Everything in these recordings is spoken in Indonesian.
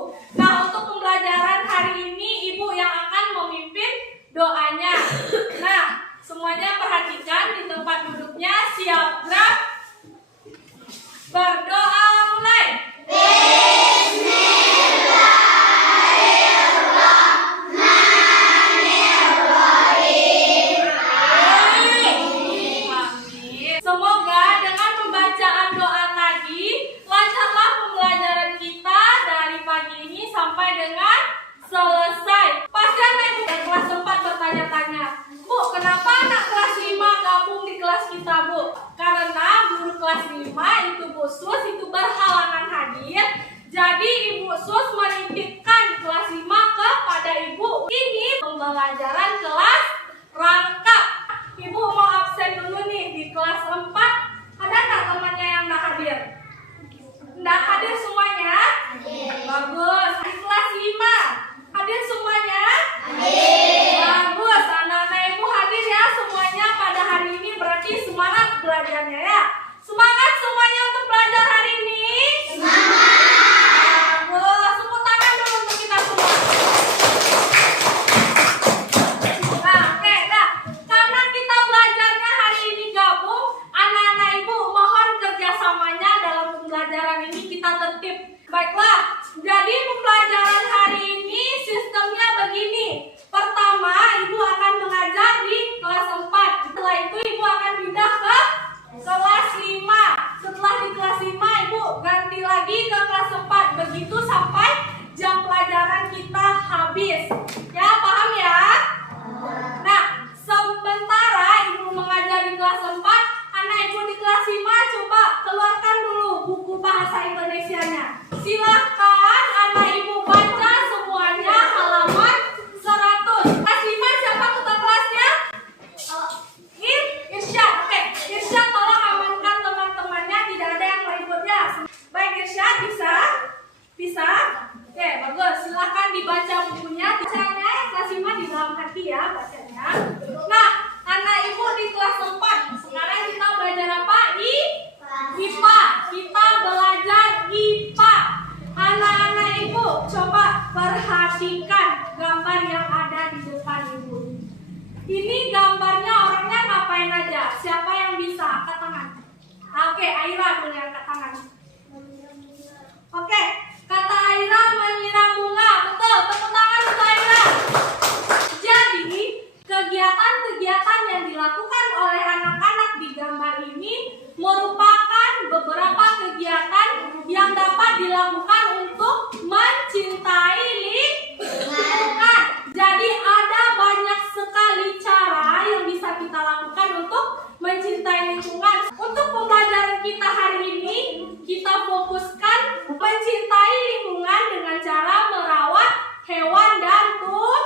Ibu. Nah, untuk pembelajaran hari ini Ibu yang akan memimpin doanya. Nah, semuanya perhatikan di tempat duduknya, siap gerak. Berdoa mulai. Semoga dengan pembacaan doa tadi lancarlah pembelajaran kita dari pagi ini sampai dengan selesai. Pasti anak ibu dari kelas 4 bertanya-tanya, Bu, kenapa anak kelas 5 gabung di kelas kita, Bu? Karena guru kelas 5 itu Bu Sus itu berhalangan hadir. Jadi Ibu Sus menitipkan kelas 5 kepada Ibu. Ini pembelajaran kelas rangkap. Ibu mau absen dulu nih di kelas 4. Ada nggak temannya yang nggak hadir? Nggak hadir semuanya? Bagus. Di kelas 5 hadir semuanya? Bagus. Anak-anak ibu hadir ya semuanya pada hari ini. Berarti semangat belajarnya ya. Semangat semuanya untuk belajar hari ini. Bagus. Tepuk tangan dulu untuk kita semua. Nah, oke, dah. Karena kita belajarnya hari ini gabung, anak-anak ibu mohon kerjasamanya dalam pembelajaran ini kita tertib. Baiklah, jadi pembelajaran hari ini sistemnya begini. Pertama, ibu akan mengajar di kelas 4. Setelah itu ibu akan pindah ke kelas 5. Setelah di kelas 5, ibu ganti lagi ke kelas 4. Begitu sampai jam pelajaran kita habis. Ya, paham ya? Nah, sementara ibu mengajar di kelas 4, anak ibu di kelas 5 coba keluarkan dulu buku bahasa Indonesianya. Silahkan anak ibu baca semuanya halaman 100. Kelas 5 siapa ketua kelasnya? Irsyad. Oke, Irsyad tolong amankan teman-temannya, tidak ada yang meribut ya. Baik Irsyad, bisa? Bisa? Oke, bagus. Silahkan dibaca bukunya. Bacanya kelas 5 di dalam hati ya bacanya. Nah, anak ibu di kelas 4. Sekarang kita belajar apa? IPA. Kita belajar IPA. Anak-anak ibu coba perhatikan gambar yang ada di depan ibu. Ini gambarnya orangnya ngapain aja? Siapa yang bisa angkat tangan? Oke, Aira boleh angkat tangan. Oke, kata Aira menyiram bunga. Betul, tepuk tangan untuk Aira. Jadi, kegiatan-kegiatan yang dilakukan oleh anak-anak di gambar ini merupakan beberapa kegiatan yang dapat dilakukan untuk mencintai lingkungan. Jadi ada banyak sekali cara yang bisa kita lakukan untuk mencintai lingkungan. Untuk pembelajaran kita hari ini, kita fokuskan mencintai lingkungan dengan cara merawat hewan dan tumbuhan.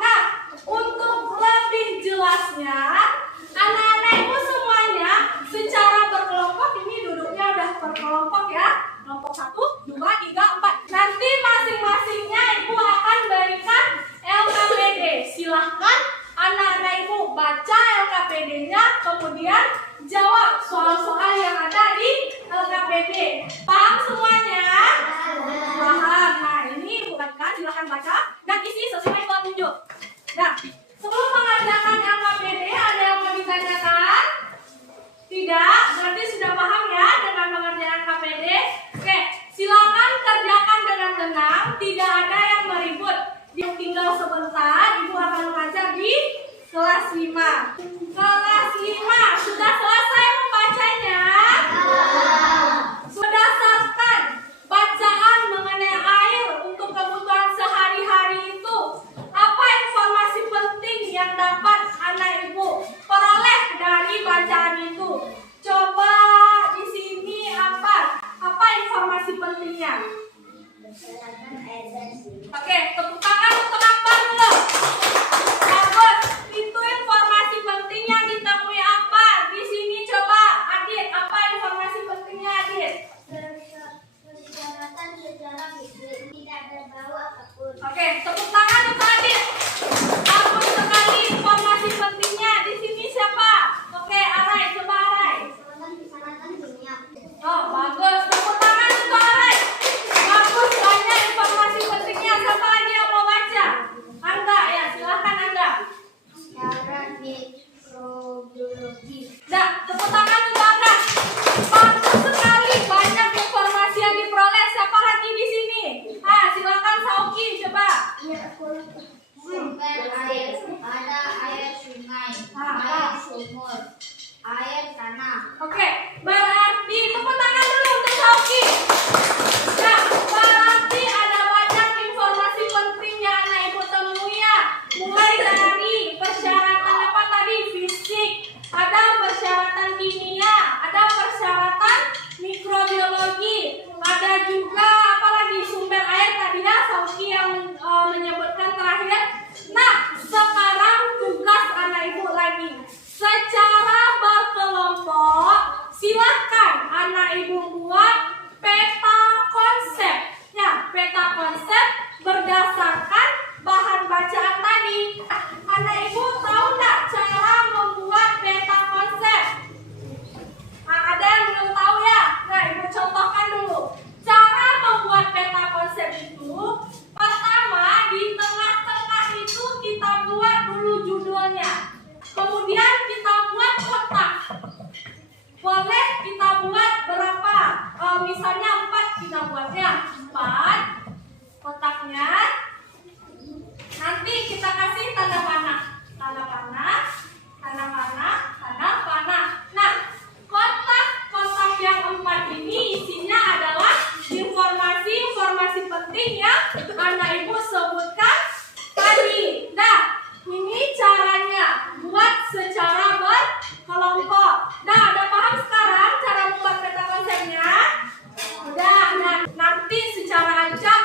Nah, untuk lebih jelasnya, anak-anak ibu semuanya secara berkelompok, ini duduknya udah berkelompok ya. Kelompok 1, 2, 3, 4. Nanti masing-masingnya ibu akan berikan LKPD. Silahkan anak-anak ibu baca LKPD-nya, kemudian jawab soal-soal yang ada di LKPD. Paham semuanya? Paham. Nah, ini ibu bacakan, silahkan baca dan isi sesuai petunjuk. Nah, sebelum mengerjakan LKPD, ada yang mau ditanyakan? Tidak? Berarti sudah paham ya dengan pengerjaan LKPD? Oke, silakan kerjakan dengan tenang, tidak ada yang meribut. Tinggal sebentar, ibu akan mengajar di kelas 5. Kelas 5, sudah selesai membacanya? Berdasarkan bacaan mengenai air untuk kebutuhan sehari-hari itu, apa informasi penting yang dapat anak ibu peroleh dari bacaan itu? Coba di sini apa informasi pentingnya? Oke, tepuk tangan untuk apa dulu? Bagus, itu informasi penting yang ditemui apa? Di sini coba, Adit, apa informasi pentingnya Adit? Sejarah hidup tidak berbau apapun. Oke, tepuk tangan untuk Adit. Bagus sekali informasi pentingnya. Di sini siapa? Oke, Arai, coba Arai. Keselamatan dunia. Oh, bagus. Tepuk tangan untuk Arai. juga apalagi sumber air tadi ya, Sauki yang menyebutkan terakhir. Nah, sekarang tugas anak ibu lagi. Secara berkelompok, silakan anak ibu buat peta konsep. Ya, peta konsep berdasarkan bahan bacaan tadi. Anak ibu tahu nggak cara membuat peta konsep? Nah, ada yang belum tahu ya? Nah, ibu contohkan dulu. Cara membuat peta konsep itu, pertama di tengah-tengah itu kita buat dulu judulnya. Kemudian kita buat kotak. Boleh kita buat berapa? Misalnya 4 kita buatnya. 4 kotaknya. Nanti kita kasih tanda panah. Tanda panah, tanda panah, tanda panah. Nah, kotak-kotak yang 4 ini isinya adalah informasi-informasi penting yang anak ibu sebutkan tadi. Nah, ini caranya buat secara berkelompok. Nah, udah paham sekarang cara membuat peta konsepnya? Udah. Nah, nanti secara acak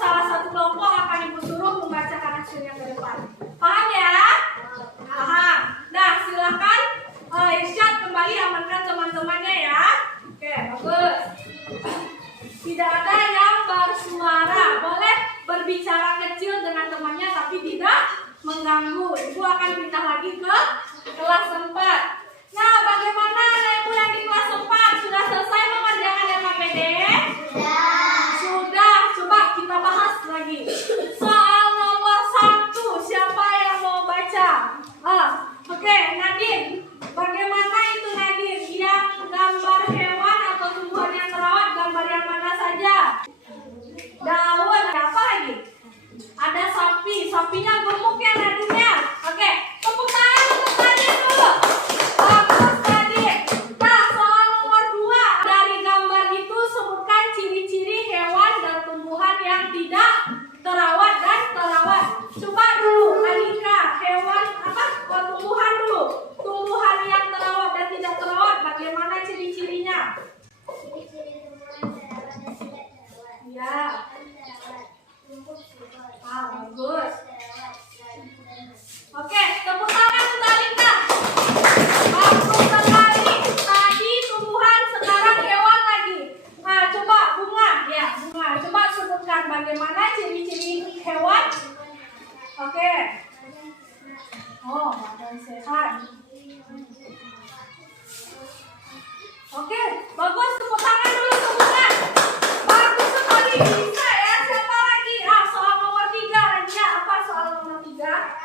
salah satu kelompok akan ibu suruh membacakan hasilnya ke depan. Paham ya? Paham. Nah, silakan Irsyad kembali amankan teman-temannya ya. Oke, bagus. Tidak ada yang bersuara. Boleh berbicara kecil dengan temannya tapi tidak mengganggu. Ibu akan pindah lagi ke kelas 4. Nah, bagaimana anak ibu yang di kelas 4? Sudah selesai mengerjakan LKPD? Sudah. Coba kita bahas lagi. Soal nomor 1, siapa yang mau baca? Oke, Nadine. Bagaimana itu Nadine? Yang gambar hewan atau tumbuhan yang terawat, gambar yang mana saja? Daun, ada apa lagi? Ada sapi, sapinya gemuk ya Nadine ya? Oke, tepuk tangan untuk Nadine dulu. Bagus Nadine. Nah, soal nomor 2, dari gambar itu sebutkan ciri-ciri hewan dan tumbuhan yang tidak terawat dan terawat. Coba dulu Alika, hewan apa? Tumbuhan dulu. Tumbuhan yang terawat dan tidak terawat, bagaimana ciri-cirinya? Ciri-ciri tumbuhan terawat dan tidak terawat. Ya. Terawat, tumbuh subur. Bagus. Terawat, layu dan Oke, tepuk tangan untuk Alika. Bagus sekali. Tadi tumbuhan, sekarang hewan lagi. Nah, coba bunga. Ya, bunga. Coba sebutkan bagaimana ciri-ciri hewan. Oke. Oh, badan sehat. Oke, bagus. Tepuk tangan dulu bunga. Bagus sekali. Bisa ya. Siapa lagi? Soal nomor 3 lagi ya. Apa soal nomor 3?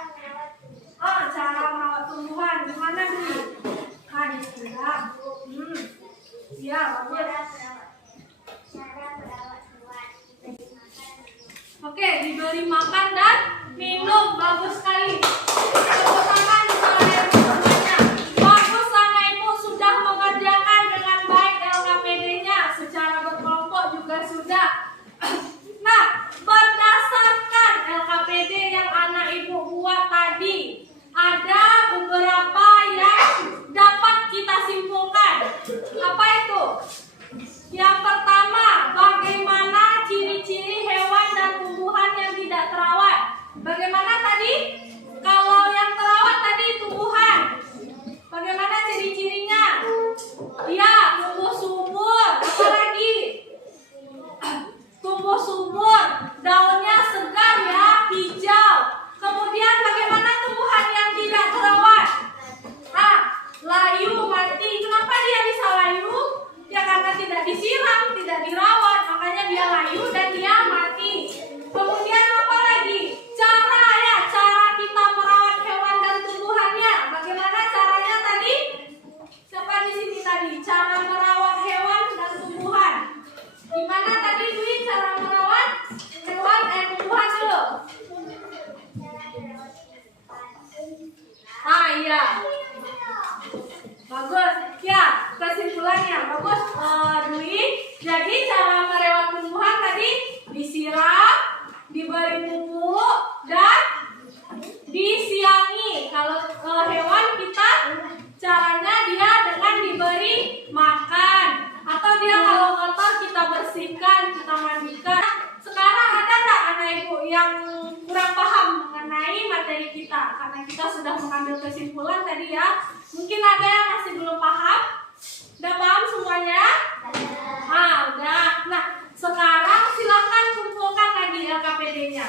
Cara merawat tumbuhan. Gimana dulu? Di sebelah. Ya, bagus. cara merawat hewan, diberi makan. Oke, diberi makan dan minum. Bagus sekali. Tepuk tangan untuk anak ibu semuanya. Bagus anak ibu sudah mengerjakan dengan baik LKPD-nya. Secara berkelompok juga sudah. Nah, berdasarkan LKPD yang anak ibu buat tadi, ada beberapa yang dapat kita simpulkan. Apa itu? Yang pertama, bagaimana ciri-ciri hewan dan tumbuhan yang tidak terawat? Bagaimana tadi? Kalau yang terawat tadi tumbuhan, bagaimana ciri-cirinya? Iya, tumbuh subur. Apa lagi? Tumbuh subur, daunnya segar ya, hijau. Kemudian bagaimana tumbuhan yang tidak terawat? Layu, mati. Kenapa dia bisa layu? Ya karena tidak disiram, tidak dirawat, makanya dia layu dan dia mati. Kemudian apa lagi? Cara kita merawat hewan dan tumbuhannya. Bagaimana caranya tadi? Siapa di sini tadi? Cara merawat hewan dan tumbuhan. Gimana tadi Dwi cara merawat hewan tumbuhan dulu? Iya. Bagus. Ya, kesimpulannya bagus Dwi. Jadi cara merawat tumbuhan tadi disiram, diberi pupuk dan disiangi. Kalau hewan kita caranya dia dengan diberi makan atau dia kalau kotor kita bersihkan yang kurang paham mengenai materi kita, karena kita sudah mengambil kesimpulan tadi ya. Mungkin ada yang masih belum paham. Udah paham semuanya? Udah. Nah, sekarang silahkan kumpulkan lagi LKPD-nya.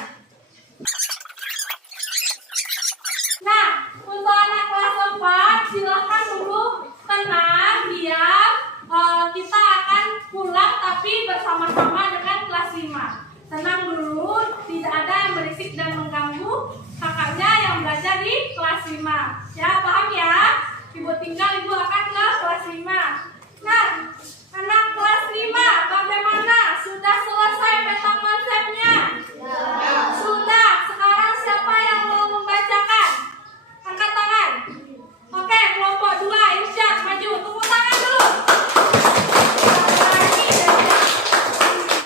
Nah, untuk anak kelas 4 silahkan dulu tenang, diam. Kita akan pulang tapi bersama-sama dengan kelas 5. Tenang dulu, tidak ada yang berisik dan mengganggu kakaknya yang belajar di kelas 5. Ya, paham ya? Ibu tinggal, ibu akan ke kelas 5. Nah, anak kelas 5, bagaimana? Sudah selesai peta konsepnya? Sudah. Sekarang siapa yang mau membacakan? Angkat tangan. Oke, kelompok 2, Irsyad, maju. Tepuk tangan dulu.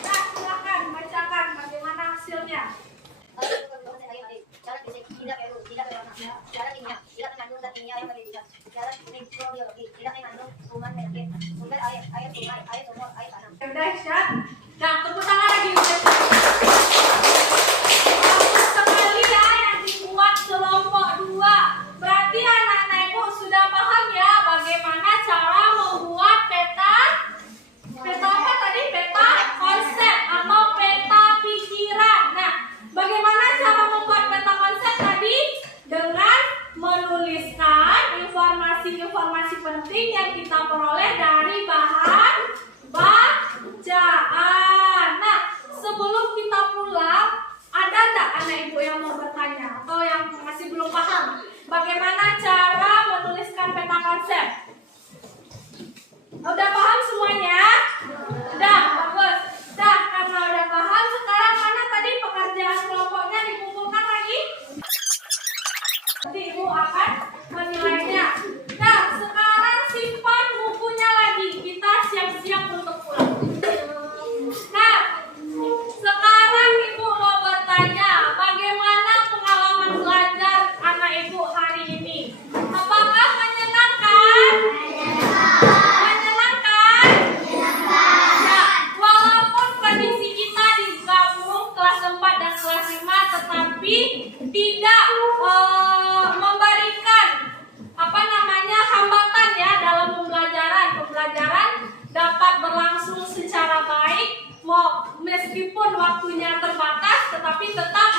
Nah, silakan bacakan bagaimana hasilnya. Udah, Irsyad. Nah, tepuk tangan lagi. Bagus sekali ya yang dibuat kelompok 2. Berarti anak-anak ibu sudah paham ya bagaimana cara membuat peta apa tadi? Peta konsep atau peta pikiran. Nah, bagaimana cara membuat peta konsep tadi? Dengan menuliskan informasi-informasi penting yang kita peroleh dari bahan bacaan. Nah, sebelum kita pulang, ada enggak anak ibu yang mau bertanya atau yang masih belum paham bagaimana cara menuliskan peta konsep? Udah paham semuanya? Udah, bagus. Udah, karena udah paham, sekarang mana tadi pekerjaan kelompoknya dikumpulkan lagi? Nanti ibu akan menilainya. Nah, sekarang simpan bukunya lagi. Kita siap-siap untuk pulang. Nah, sekarang ibu mau bertanya, bagaimana pengalaman belajar anak ibu hari ini? Apakah menyenangkan? Menyenangkan? Ya, walaupun kondisi kita digabung kelas 4 dan kelas 5, tetapi tidak memberikan hambatan ya dalam pembelajaran. Pembelajaran dapat berlangsung secara baik, meskipun waktunya terbatas, tetapi tetap